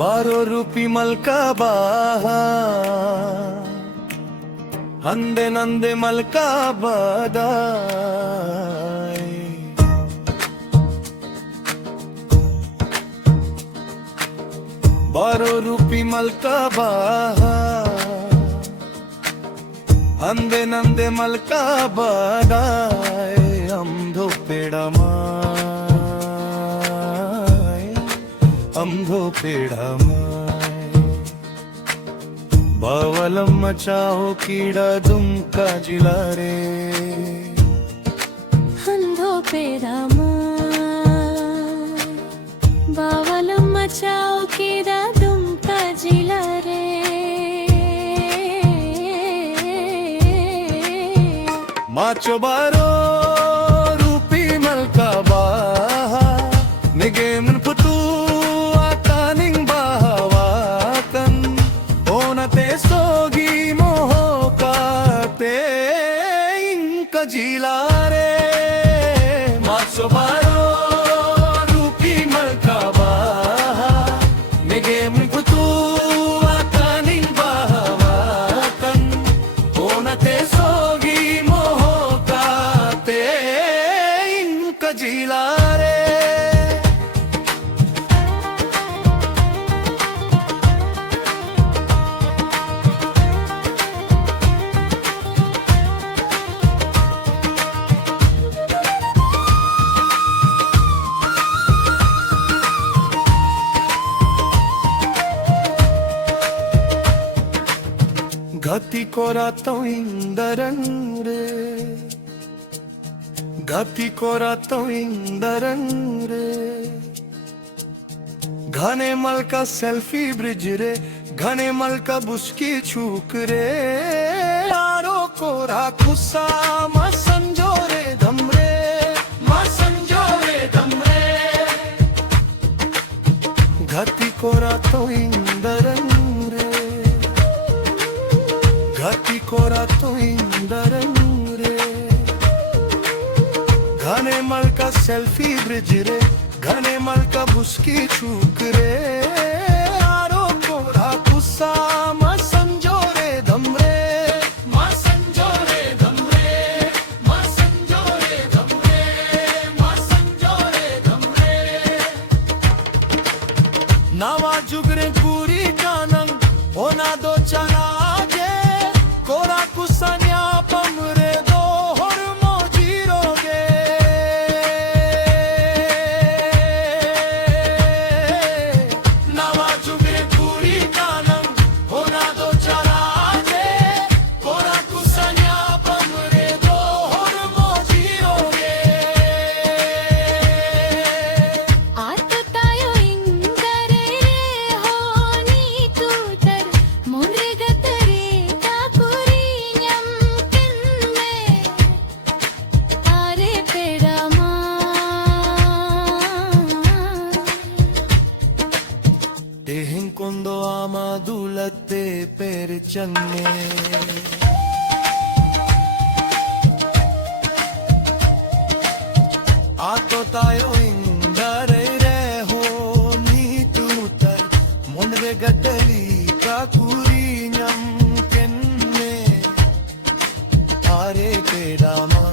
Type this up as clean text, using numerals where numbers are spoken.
ಬಾರೋ ರೂಪಿ ಮಲ್ಕ ಬಾಹಾ ಅಂದೆ ನಂದೆ ಮಲ್ಕ ಬಾದಾಯ್ ಬಾರೋ ರೂಪಿ ಮಲ್ಕ ಬಾಹಾ ಅಂದೆ ನಂದೆ ಮಲ್ಕ ಬಾದಾಯ್ ಅಂಧೋ ಪೇಡಮಾಯ್ ಅಂಧೋ ಪೇಡಮಾಯ್ ಬಾವಲಮ್ಮ ಚಾಹೋ ಕೀಡ ದುಮ್ಕ ಜಿಲಾರೆ ಅಂಧೋ ಪೇಡಮಾಯ್ ಬಾವಲಮ್ಮ ಚಾಹೋ ಕೀಡ ದುಮ್ಕ ಜಿಲಾರೆ माचो बारो रूपी मलका बाहा निगे मन पुतू आता निंग बाहावाकन ओनते सोगी मोहो काते इंक जिलारे माचो बारो रूपी मलका बाहा निगे मन पुतू आता निंग बाहावाकन ओनते सोगी जिलारे गति कोरा तो इंदरन रे गति कोरा तो इंदरन रे घने मल का सेल्फी ब्रिज रे घने मल का बुस्की छूक रे यारो कोरा खुसा मा संजो रे धमरे मा संजो रे धमरे गति कोरा तो इंदरन रे गति कोरा तो इंदरन घने मल का सेल्फी ब्रिज रे घने मल का बुस्की छूक रे आरो कोरा गुस्सा मा संजो रे धमरे मा संजो रे धमरे मा संजो रे धमरे मा संजो रे धमरे नवा जुगरे पूरी कानंग होना दो चला जे कोरा गुस्सा न्या पमरे दो होर मोजीरोगे Quando ama dulate per channe ato tayo indare re ho ni tutar monre gaddali ka kurinyam kenne are pedama